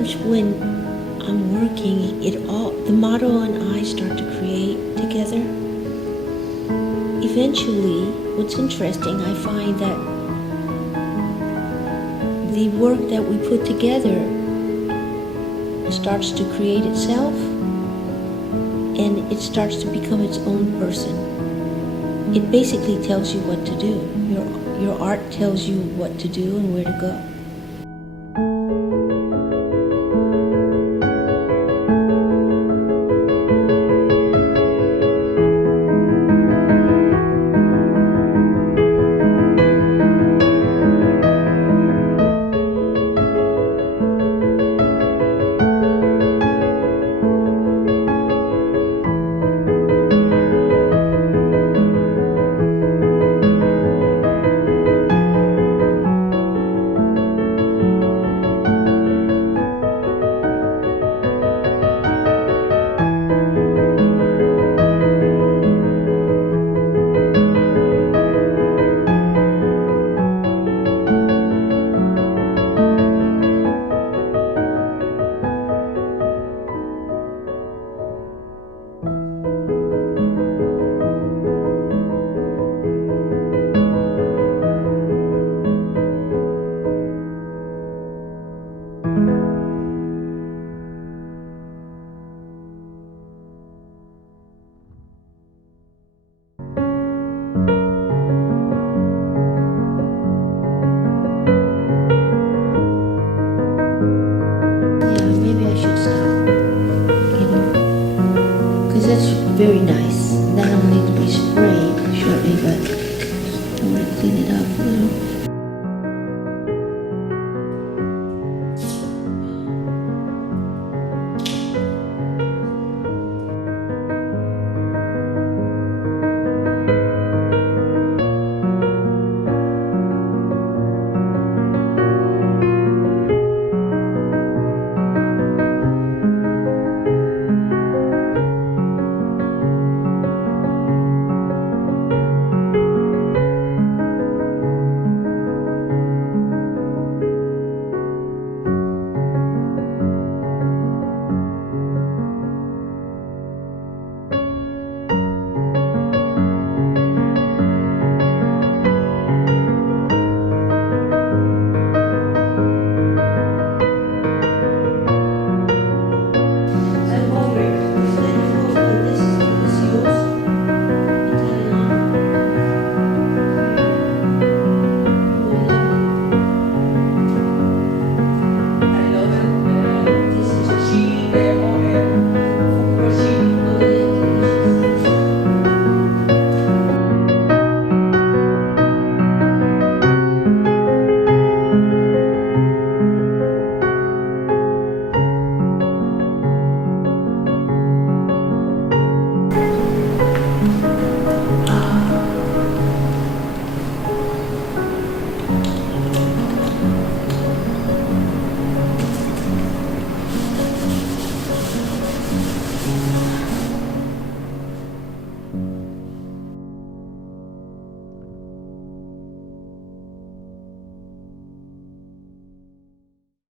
sometimes when I'm working, the model and I start to create together. Eventually, what's interesting, I find that the work that we put together starts to create itself, and it starts to become its own person. It basically tells you what to do. Your art tells you what to do and where to go. That's very nice. That'll need to be sprayed shortly, but I want to clean it up a little.